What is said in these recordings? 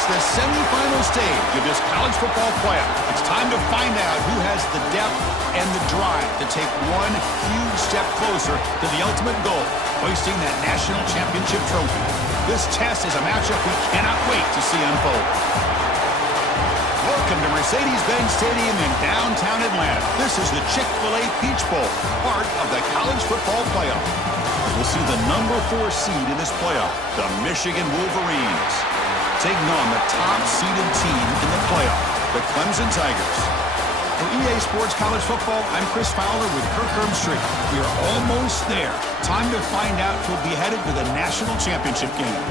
It's the semifinal stage of this college football playoff. It's time to find out who has the depth and the drive to take one huge step closer to the ultimate goal, hoisting that national championship trophy. This test is a matchup we cannot wait to see unfold. Welcome to Mercedes-Benz Stadium in downtown Atlanta. This is the Chick-fil-A Peach Bowl, part of the college football playoff. We'll see the number 4 seed in this playoff, the Michigan Wolverines, taking on the top-seeded team in the playoff, the Clemson Tigers. For EA Sports College Football, I'm Chris Fowler with Kirk Herbstreit. We are almost there. Time to find out who'll be headed to the national championship game.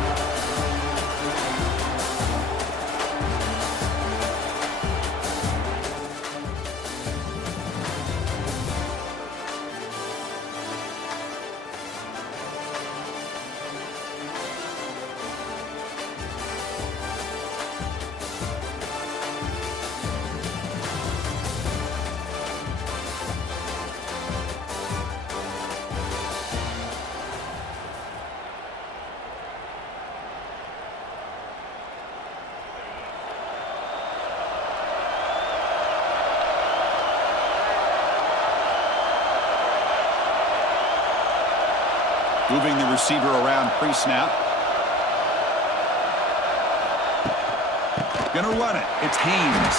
Moving the receiver around pre-snap. Gonna run it. It's Haynes.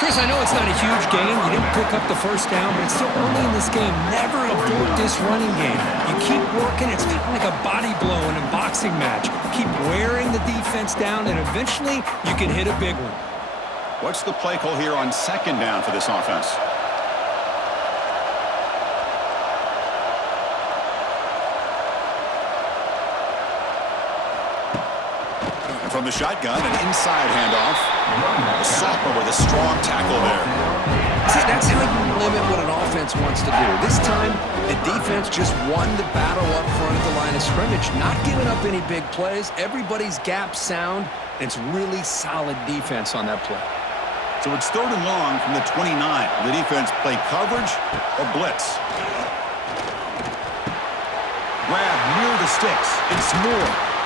Chris, I know it's not a huge gain. You didn't pick up the first down, but it's still early in this game. Never abort this running game. You keep working. It's kind of like a body blow in a boxing match. Keep wearing the defense down, and eventually you can hit a big one. What's the play call here on second down for this offense? From the shotgun, an inside handoff. The sophomore with a strong tackle there. See, that's how you limit what an offense wants to do. This time, the defense just won the battle up front at the line of scrimmage, not giving up any big plays. Everybody's gap sound. It's really solid defense on that play. So it's 3rd and long from the 29. The defense play coverage or blitz. Grab near the sticks. It's Moore.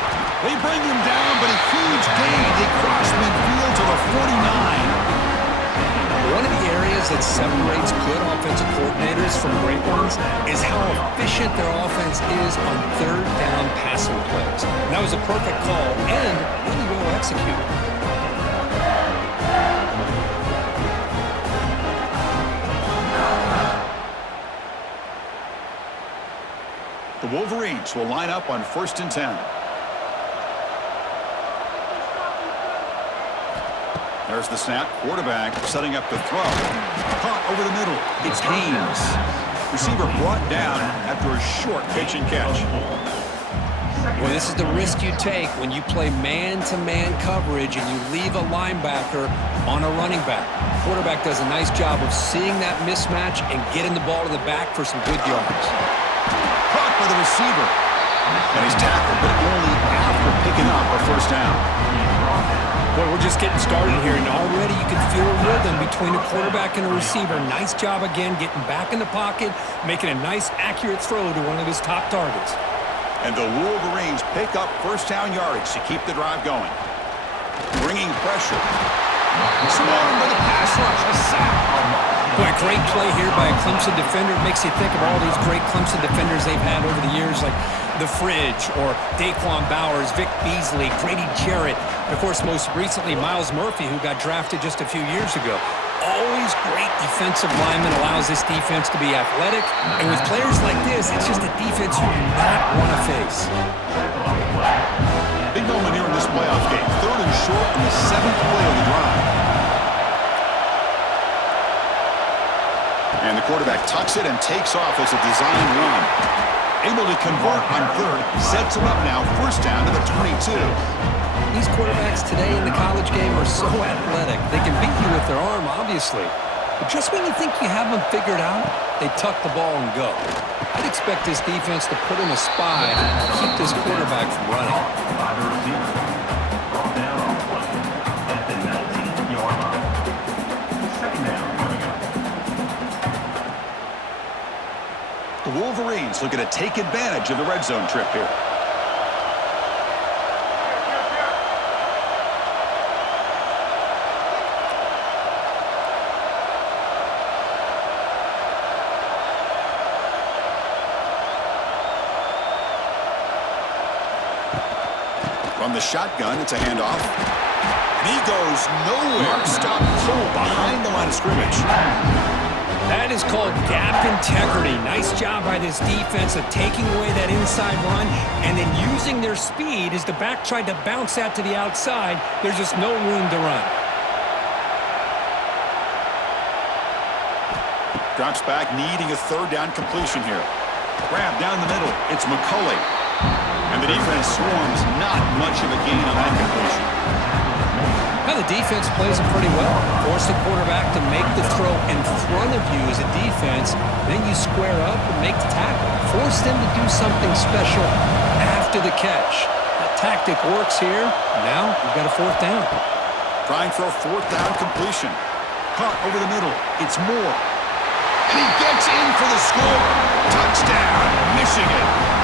They bring him down, but a huge gain. They cross midfield to the 49. One of the areas that separates good offensive coordinators from great ones is how efficient their offense is on 3rd down passing plays. And that was a perfect call and really well executed. The Wolverines will line up on 1st and 10. There's the snap. Quarterback setting up the throw. Caught over the middle. It's Haynes. Receiver brought down after a short pitch and catch. Well, this is the risk you take when you play man-to-man coverage and you leave a linebacker on a running back. Quarterback does a nice job of seeing that mismatch and getting the ball to the back for some good yards. Caught by the receiver. And he's tackled, but only after picking up a 1st down. Boy, we're just getting started here, and already you can feel a rhythm between a quarterback and a receiver. Nice job again getting back in the pocket, making a nice, accurate throw to one of his top targets. And the Wolverines pick up 1st down yardage to keep the drive going. Bringing pressure. Swarmed by the pass rush. A sack. Boy, great play here by a Clemson defender. It makes you think of all these great Clemson defenders they've had over the years, like The Fridge or Daquan Bowers, Vic Beasley, Grady Jarrett, and of course, most recently, Myles Murphy, who got drafted just a few years ago. Always great defensive lineman, allows this defense to be athletic. And with players like this, it's just a defense you do not want to face. Big moment here in this playoff game. 3rd and short in the 7th play of the drive. And the quarterback tucks it and takes off as a design run. Able to convert on 3rd, sets him up now, 1st down to the 22. These quarterbacks today in the college game are so athletic. They can beat you with their arm, obviously. But just when you think you have them figured out, they tuck the ball and go. I'd expect this defense to put in a spy and keep this quarterback from running. The Wolverines looking to take advantage of the red zone trip here. From the shotgun, it's a handoff. And he goes nowhere. Stopped cold behind the line of scrimmage. That is called gap integrity. Nice job by this defense of taking away that inside run and then using their speed as the back tried to bounce that to the outside. There's just no room to run. Drops back, needing a third down completion here. Grab down the middle. It's McCulley. And the defense swarms. Not much of a gain on that completion. Now the defense plays it pretty well. Force the quarterback to make the throw in front of you as a defense. Then you square up and make the tackle. Force them to do something special after the catch. That tactic works here. Now you've got a fourth down. Trying for a fourth down completion. Caught over the middle. It's Moore. And he gets in for the score. Touchdown, Michigan.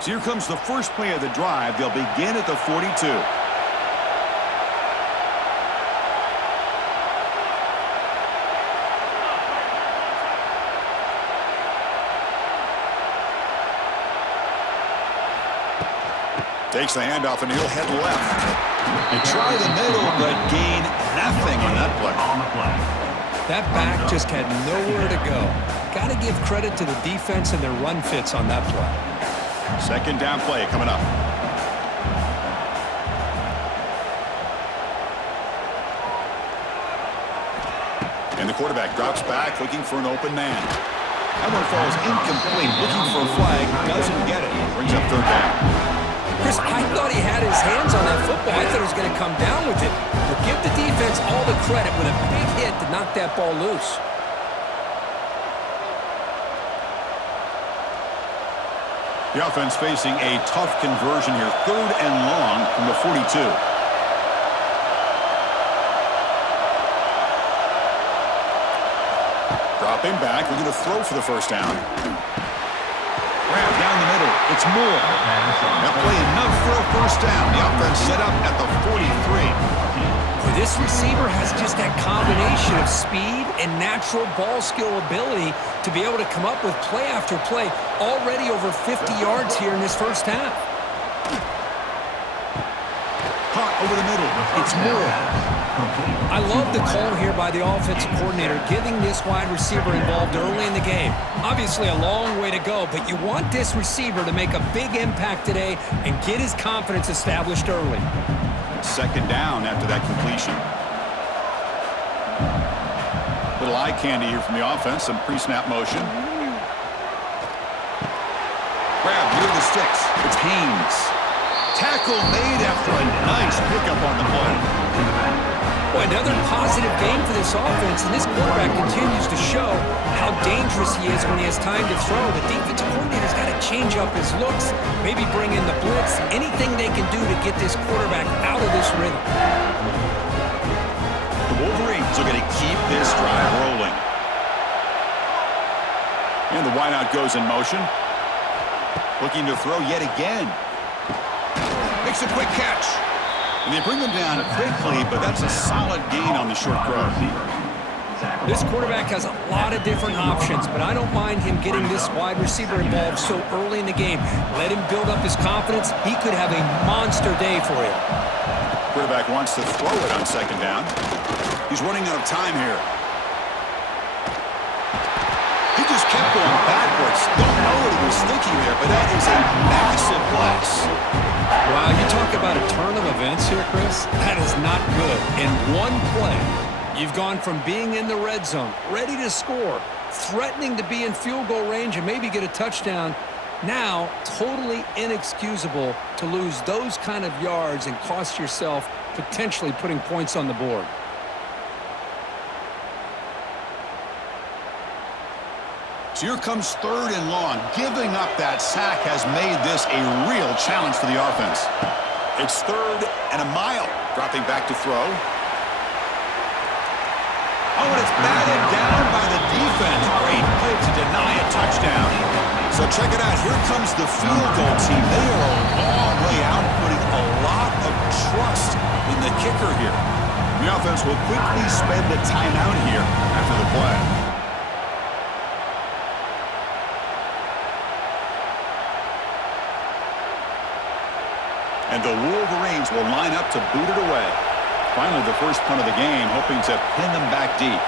So here comes the first play of the drive. They'll begin at the 42. Takes the handoff and he'll head left. And try the middle, but gain nothing on that play. That back just had nowhere to go. Got to give credit to the defense and their run fits on that play. Second down play coming up. And the quarterback drops back, looking for an open man. That one falls incomplete, looking for a flag, doesn't get it. Brings up third down. Chris, I thought he had his hands on that football. I thought he was going to come down with it. But give the defense all the credit with a big hit to knock that ball loose. The offense facing a tough conversion here. Third and long from the 42. Dropping back, looking to throw for the first down. Grab down the middle. It's Moore. That play enough for a first down. The offense set up at the 43. Well, this receiver has just that combination of speed and natural ball skill ability to be able to come up with play after play. Already over 50 yards here in this first half. Caught over the middle. It's Moore. I love the call here by the offensive coordinator, getting this wide receiver involved early in the game. Obviously a long way to go, but you want this receiver to make a big impact today and get his confidence established early. Second down after that completion. Little eye candy here from the offense, some pre-snap motion. Grab near the sticks. It's Haynes. Tackle made after a nice pickup on the play. Boy, another positive game for this offense, and this quarterback continues to show how dangerous he is when he has time to throw. The defensive coordinator's got to change up his looks, maybe bring in the blitz, anything they can do to get this quarterback out of this rhythm. The Wolverines are going to keep this drive rolling. And the wideout goes in motion. Looking to throw yet again. Makes a quick catch. And they bring them down quickly, but that's a solid gain on the short throw. This quarterback has a lot of different options, but I don't mind him getting this wide receiver involved so early in the game. Let him build up his confidence. He could have a monster day for you. Quarterback wants to throw it on second down. He's running out of time here. He just kept going backwards. Don't know what he was thinking there, but that is a massive loss. Wow, you talk about a turn of events here, Chris. That is not good. In one play, you've gone from being in the red zone, ready to score, threatening to be in field goal range and maybe get a touchdown. Now, totally inexcusable to lose those kind of yards and cost yourself potentially putting points on the board. So here comes third and long. Giving up that sack has made this a real challenge for the offense. It's third and a mile. Dropping back to throw. Oh, and it's batted down by the defense. Great play to deny a touchdown. So check it out. Here comes the field goal team. They are a long way out, putting a lot of trust in the kicker here. The offense will quickly spend a timeout here after the play. And the Wolverines will line up to boot it away. Finally, the first punt of the game, hoping to pin them back deep.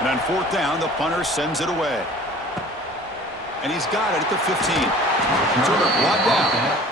And on fourth down, the punter sends it away. And he's got it at the 15. Turner brought down.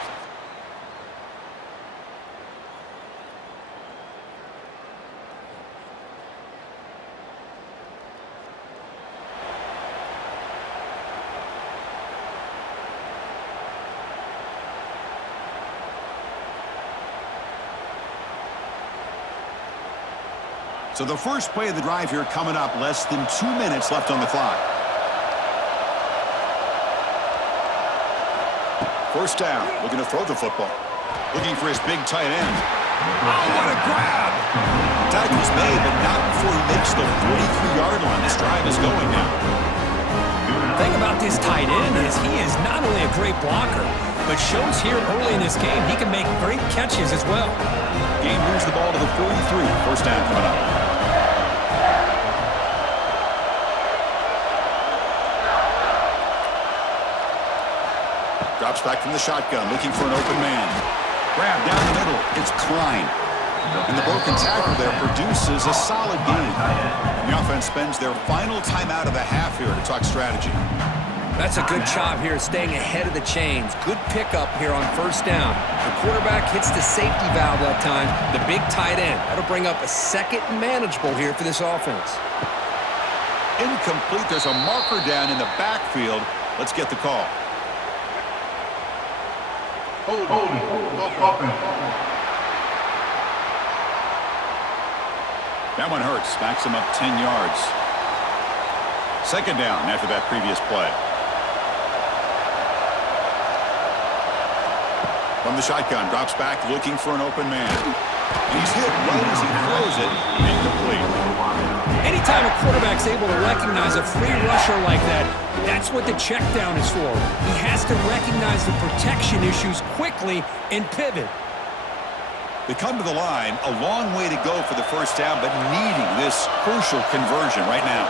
So the first play of the drive here coming up, less than 2 minutes left on the clock. First down, looking to throw the football. Looking for his big tight end. Oh, what a grab! Tackle's made, but not before he makes the 43-yard line. This drive is going now. The thing about this tight end is he is not only a great blocker, but shows here early in this game he can make great catches as well. Game moves the ball to the 43. First down coming up. Drops back from the shotgun, looking for an open man. Grab down the middle. It's Klein. And the broken tackle there produces a solid game. The offense spends their final timeout of the half here to talk strategy. That's a good job here, staying ahead of the chains. Good pickup here on first down. The quarterback hits the safety valve that time, the big tight end. That'll bring up a second manageable here for this offense. Incomplete. There's a marker down in the backfield. Let's get the call. That one hurts. Backs him up 10 yards. Second down after that previous play. From the shotgun, drops back looking for an open man. He's hit right as he throws it. Incomplete. Anytime a quarterback's able to recognize a free rusher like that, that's what the check down is for. He has to recognize the protection issues quickly and pivot. They come to the line, a long way to go for the first down, but needing this crucial conversion right now.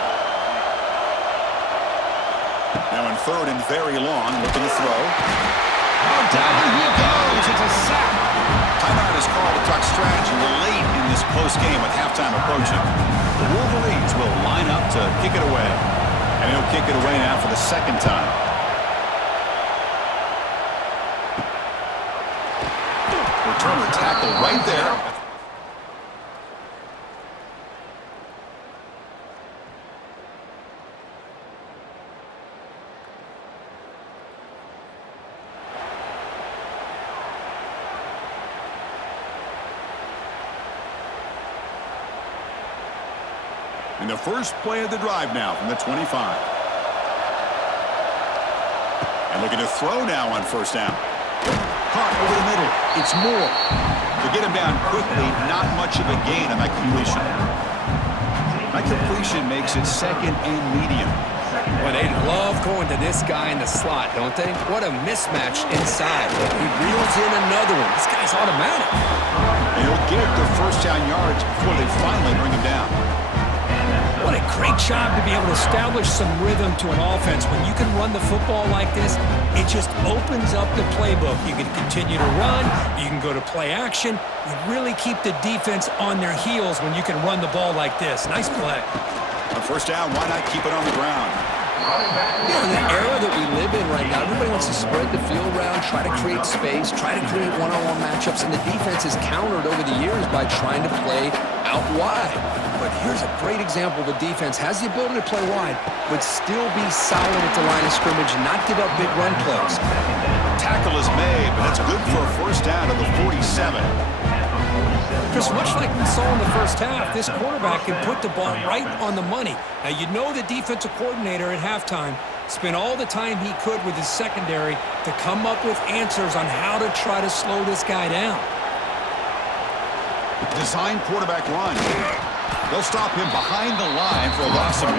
Now in third and very long, looking to throw. Oh, down he goes. It's a sack. Timeout is called to talk strategy. We're late in this close game with halftime approaching. The Wolverines will line up to kick it away. And he'll kick it away now for the second time. Returner tackle right there. In the first play of the drive now from the 25. And looking to throw now on first down. Caught over the middle. It's Moore. To get him down quickly, not much of a gain on that completion. That completion makes it second and medium. Well, they love going to this guy in the slot, don't they? What a mismatch inside. He reels in another one. This guy's automatic. And he'll get the first down yards before they finally bring him down. What a great job to be able to establish some rhythm to an offense. When you can run the football like this, it just opens up the playbook. You can continue to run. You can go to play action. You really keep the defense on their heels when you can run the ball like this. Nice play. On first down, why not keep it on the ground? You know, in the era that we live in right now, everybody wants to spread the field around, try to create space, try to create one-on-one matchups, and the defense has countered over the years by trying to play out wide. But here's a great example. The defense has the ability to play wide, but still be solid at the line of scrimmage and not give up big run plays. Tackle is made, but that's good for a first down at the 47. Just much like we saw in the first half, this quarterback can put the ball right on the money. Now, you know the defensive coordinator at halftime spent all the time he could with his secondary to come up with answers on how to try to slow this guy down. Design quarterback run. They'll stop him behind the line for a loss of 1.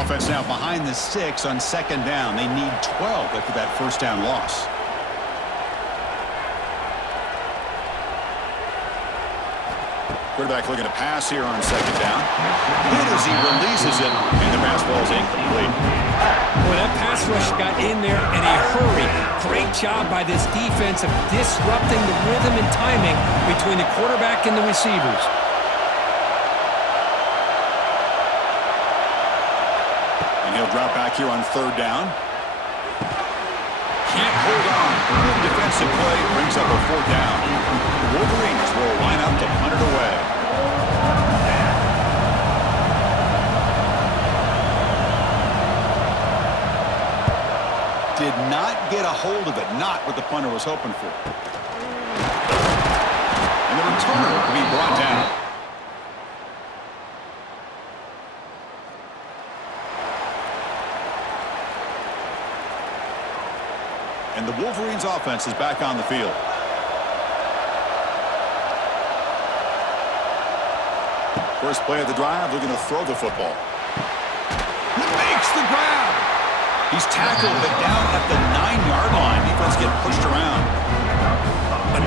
Offense now behind the 6 on 2nd down. They need 12 after that first down loss. Quarterback looking to pass here on 2nd down. Good as he releases it, and the pass ball is incomplete. Boy, that pass rush got in there in a hurry. Great job by this defense of disrupting the rhythm and timing between the quarterback and the receivers. He'll drop back here on 3rd down. Can't hold on. Good defensive play brings up a 4th down. The Wolverines will line up to punt it away. Did not get a hold of it. Not what the punter was hoping for. And the returner will be brought down. And the Wolverines offense is back on the field. First play of the drive, looking to throw the football. He makes the grab. He's tackled, but down at the 9-yard line. Defense get pushed around.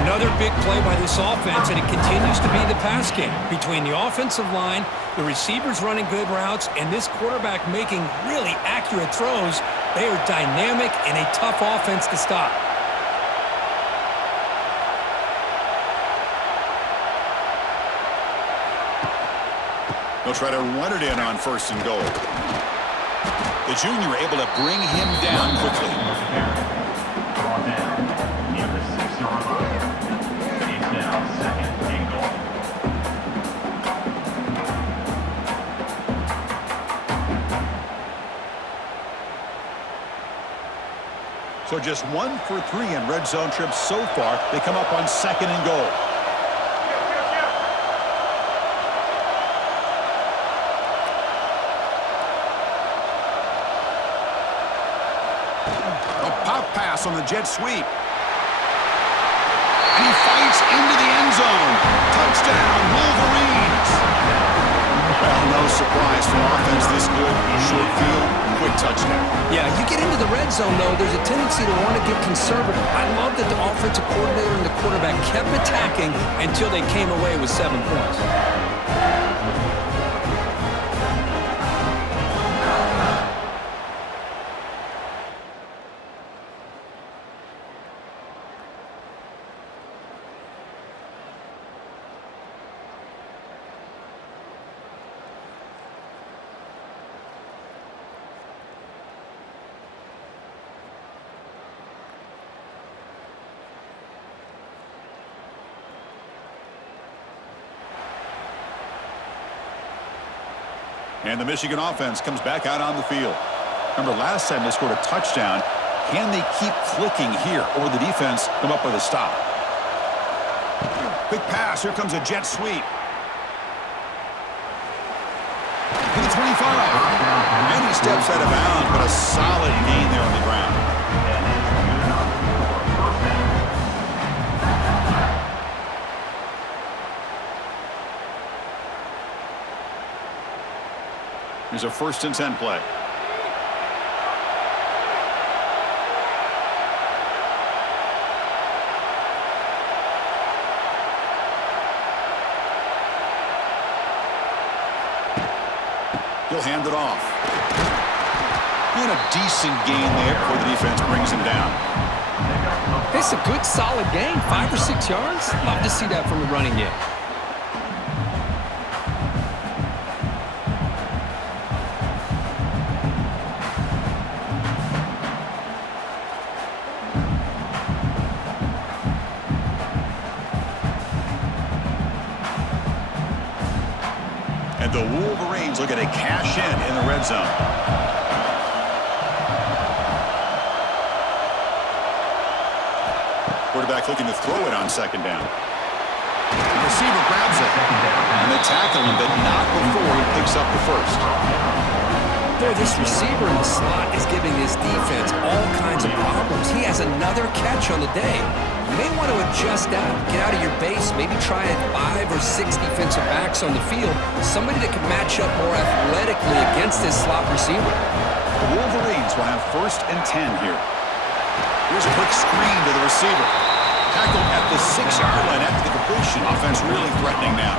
Another big play by this offense, and it continues to be the pass game. Between the offensive line, the receivers running good routes, and this quarterback making really accurate throws, they are dynamic and a tough offense to stop. They'll try to run it in on 1st and goal. The junior able to bring him down quickly. So just 1 for 3 in red zone trips so far. They come up on 2nd and goal. A pop pass on the jet sweep. And he fights into the end zone. Touchdown, Wolverines. Well, no surprise for offense this good. Short field, quick touchdown. Yeah, you get into the red zone, though, there's a tendency to want to get conservative. I love that the offensive coordinator and the quarterback kept attacking until they came away with 7 points. And the Michigan offense comes back out on the field. Remember, last time they scored a touchdown. Can they keep clicking here, or will the defense come up with a stop? Quick pass. Here comes a jet sweep. To the 25. And he steps out of bounds, but a solid gain there on the ground. Here's a 1st and 10 play. He'll hand it off. And a decent gain there before the defense brings him down. It's a good, solid gain, 5 or 6 yards. Love to see that from the running game. And the Wolverines looking to cash in the red zone. Quarterback looking to throw it on second down. The receiver grabs it. And they tackle him, but not before he picks up the first. Boy, this receiver in the slot is giving this defense all kinds of problems. He has another catch on the day. You may want to adjust out, get out of your base, maybe try 5 or 6 defensive backs on the field, somebody that can match up more athletically against this slot receiver. The Wolverines will have 1st and 10 here. Here's a quick screen to the receiver. Tackled at the 6-yard line after the completion. Offense really threatening now.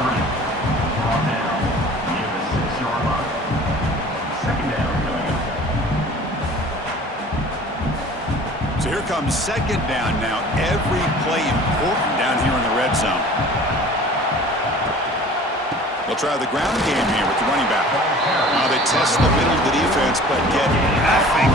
So here comes second down now. Every play important down here in the red zone. They'll try the ground game here with the running back. Now they test the middle of the defense, but get nothing.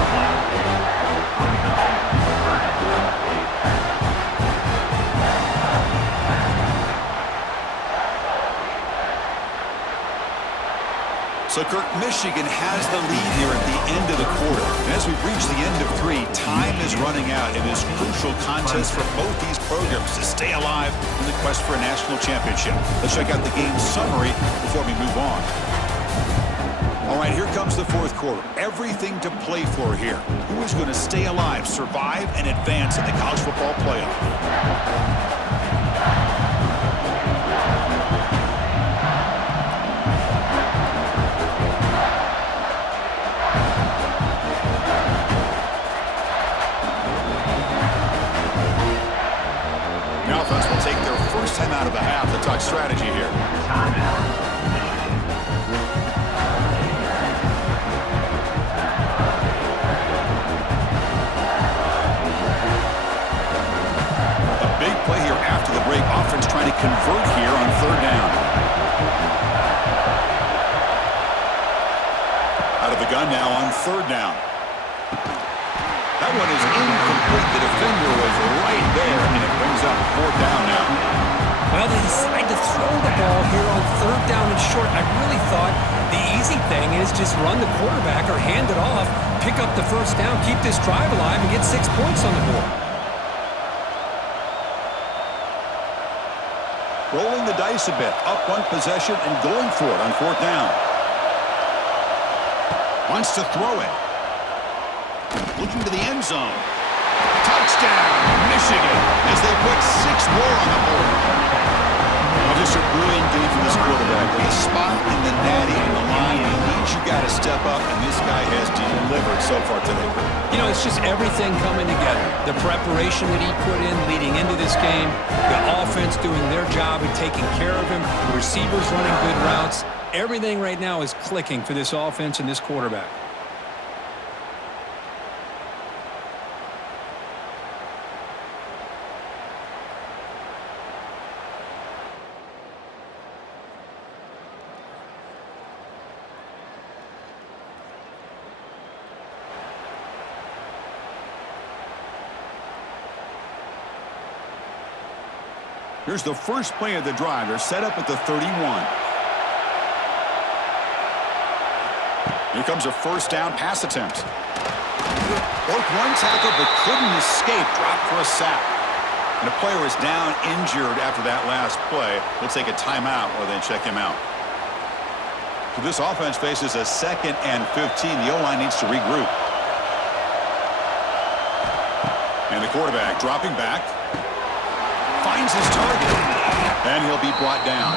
So, Kirk, Michigan has the lead here at the end of the quarter. And as we reach the end of 3, time is running out in this crucial contest for both these programs to stay alive in the quest for a national championship. Let's check out the game summary before we move on. All right, here comes the 4th quarter. Everything to play for here. Who is going to stay alive, survive, and advance in the college football playoff? Offense will take their first time out of the half to talk strategy here. A big play here after the break. Offense trying to convert here on 3rd down. Out of the gun now on 3rd down. That one is incomplete. The defender was right there, and it brings up 4th down now. Well, they decide to throw the ball here on 3rd down and short. I really thought the easy thing is just run the quarterback or hand it off, pick up the 1st down, keep this drive alive, and get 6 points on the board. Rolling the dice a bit, up 1 possession and going for it on 4th down. Wants to throw it. Looking to the end zone. Touchdown, Michigan, as they put 6 more on the board. Well, just a brilliant game from this quarterback. A spot in the natty on the line. He needs you got to step up, and this guy has delivered so far today. You know, it's just everything coming together. The preparation that he put in leading into this game, the offense doing their job and taking care of him, the receivers running good routes. Everything right now is clicking for this offense and this quarterback. Here's the first play of the drive. They're set up at the 31. Here comes a 1st down pass attempt. Broke 1 tackle but couldn't escape. Dropped for a sack. And a player is down injured after that last play. We'll take a timeout or then check him out. So this offense faces a 2nd and 15. The O-line needs to regroup. And the quarterback dropping back. Finds his target, and he'll be brought down.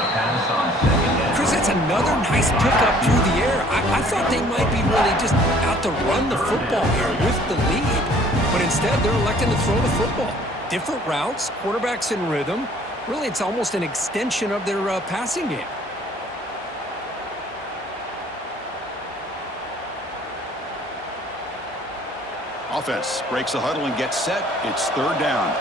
Chris, that's another nice pickup through the air. I thought they might be really just out to run the football here with the lead, but instead they're electing to throw the football. Different routes, quarterbacks in rhythm. Really, it's almost an extension of their passing game. Offense breaks the huddle and gets set. It's 3rd down.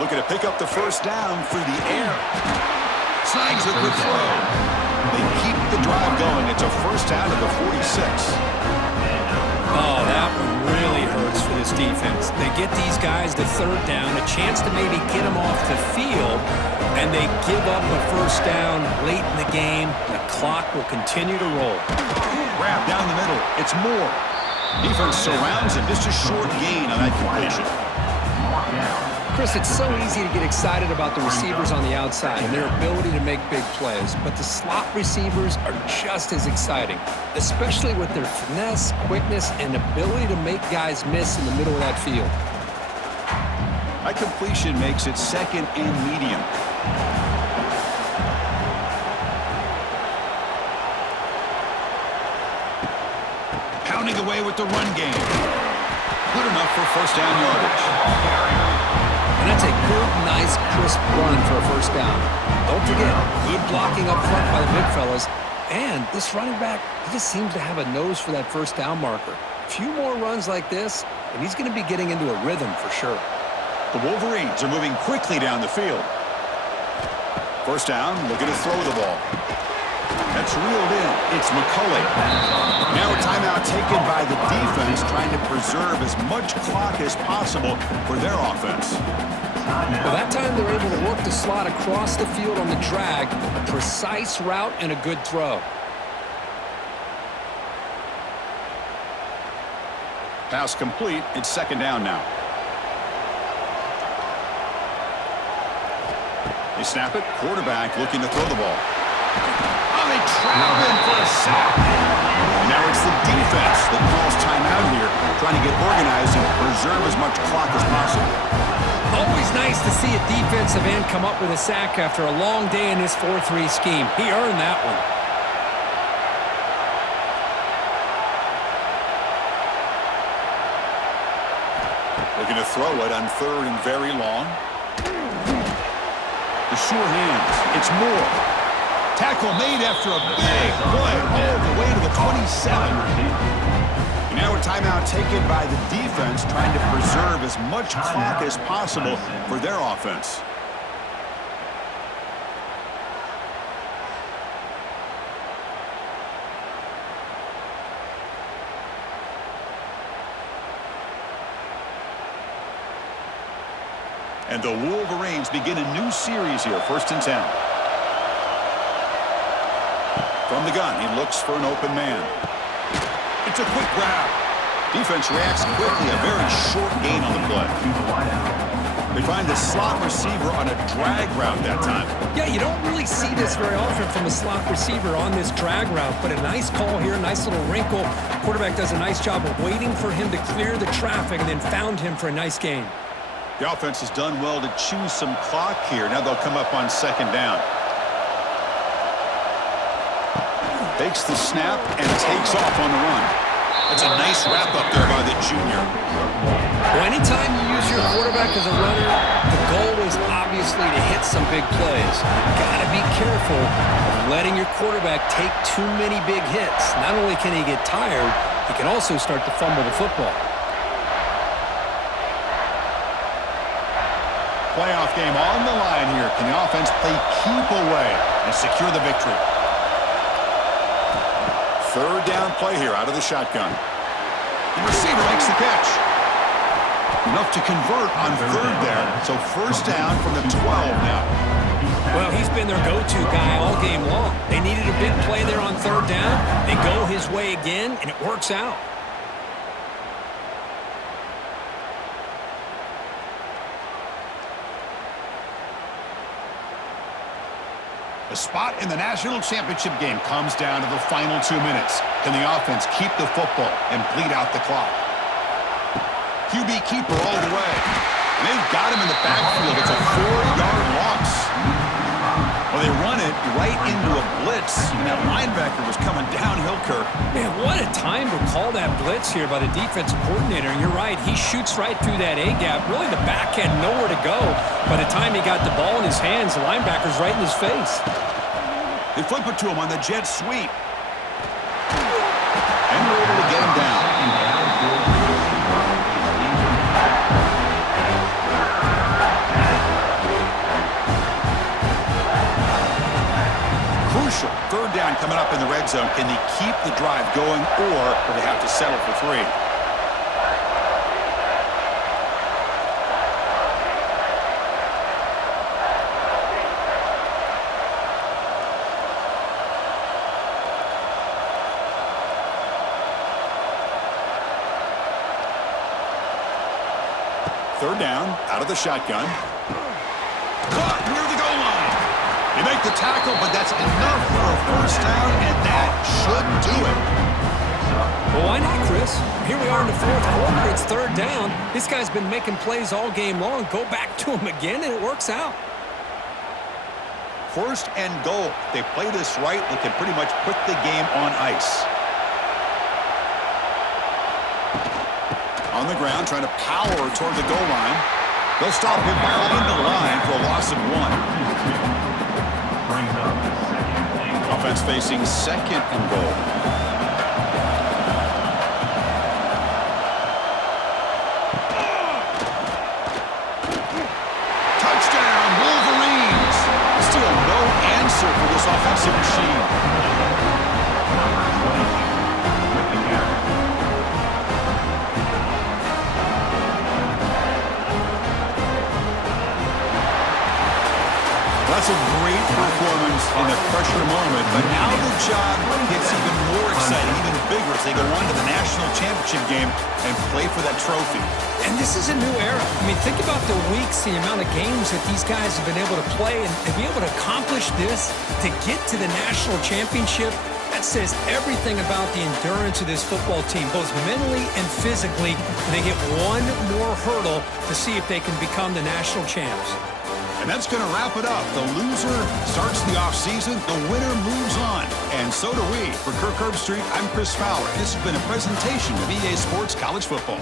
Looking to pick up the 1st down through the air. Snags a good throw. They keep the drive going. It's a 1st down at the 46. Oh, that one really hurts for this Colts defense. They get these guys to third down, a chance to maybe get them off the field, and they give up a first down late in the game. The clock will continue to roll. Grab down the middle. It's Moore. Defense surrounds him. Just a short gain on that completion. Chris, it's so easy to get excited about the receivers on the outside and their ability to make big plays, but the slot receivers are just as exciting, especially with their finesse, quickness, and ability to make guys miss in the middle of that field. That completion makes it second and medium. Pounding away with the run game. Good enough for first down yardage. And that's a good, nice, crisp run for a first down. Don't forget, good blocking up front by the big fellas. And this running back, he just seems to have a nose for that first down marker. A few more runs like this, and he's going to be getting into a rhythm for sure. The Wolverines are moving quickly down the field. First down, looking to throw the ball. That's reeled in. It's McCulley. Now a timeout taken by the defense, trying to preserve as much clock as possible for their offense. Well, that time they're able to work the slot across the field on the drag. A precise route and a good throw. Pass complete. It's second down now. They snap it. Quarterback looking to throw the ball. Oh, they trap him for a sack. And now it's the defense that calls timeout here, trying to get organized and preserve as much clock as possible. Always nice to see a defensive end come up with a sack after a long day in this 4-3 scheme. He earned that one. Looking to throw it on third and very long. The sure hands. It's Moore. Tackle made after a big play all the way to the 27. And now a timeout taken by the defense, trying to preserve as much clock as possible for their offense. And the Wolverines begin a new series here, 1st and 10. From the gun, he looks for an open man. It's a quick grab. Defense reacts quickly, a very short gain on the play. They find the slot receiver on a drag route that time. Yeah, you don't really see this very often from a slot receiver on this drag route, but a nice call here, nice little wrinkle. Quarterback does a nice job of waiting for him to clear the traffic and then found him for a nice gain. The offense has done well to choose some clock here. Now they'll come up on second down. Takes the snap and takes off on the run. That's a nice wrap up there by the junior. Well, anytime you use your quarterback as a runner, the goal is obviously to hit some big plays. You've got to be careful of letting your quarterback take too many big hits. Not only can he get tired, he can also start to fumble the football. Playoff game on the line here. Can the offense play keep away and secure the victory? Third down play here out of the shotgun. The receiver makes the catch. Enough to convert on third there. So first down from the 12 now. Well, he's been their go-to guy all game long. They needed a big play there on third down. They go his way again, and it works out. The spot in the national championship game comes down to the final 2 minutes. Can the offense keep the football and bleed out the clock? QB keeper all the way. And they've got him in the backfield. It's a 4-yard loss. Well, they run it right into a blitz, and that linebacker was coming downhill, Kirk. Man, what a time to call that blitz here by the defensive coordinator. And you're right, he shoots right through that A-gap. Really, the back had nowhere to go. By the time he got the ball in his hands, the linebacker's right in his face. They flip it to him on the jet sweep. And they're able to get him down. Crucial. Third down coming up in the red zone. Can they keep the drive going, or will they have to settle for 3? Third down, out of the shotgun. Caught near the goal line. They make the tackle, but that's enough for a first down, and that should do it. Well, why not, Chris? Here we are in the fourth quarter. It's third down. This guy's been making plays all game long. Go back to him again, and it works out. First and goal. If they play this right, they can pretty much put the game on ice. On the ground, trying to power toward the goal line. They'll stop him behind the line for a loss of 1. Offense facing second and goal. Touchdown, Wolverines! Still no answer for this offensive machine. That's a great performance in a pressure moment, but now the job gets even more exciting, even bigger as they go on to the national championship game and play for that trophy. And this is a new era. I mean, think about the weeks, the amount of games that these guys have been able to play, and to be able to accomplish this, to get to the national championship, that says everything about the endurance of this football team, both mentally and physically. They hit one more hurdle to see if they can become the national champs. And that's going to wrap it up. The loser starts the offseason. The winner moves on. And so do we. For Kirk Herbstreit, I'm Chris Fowler. This has been a presentation of EA Sports College Football.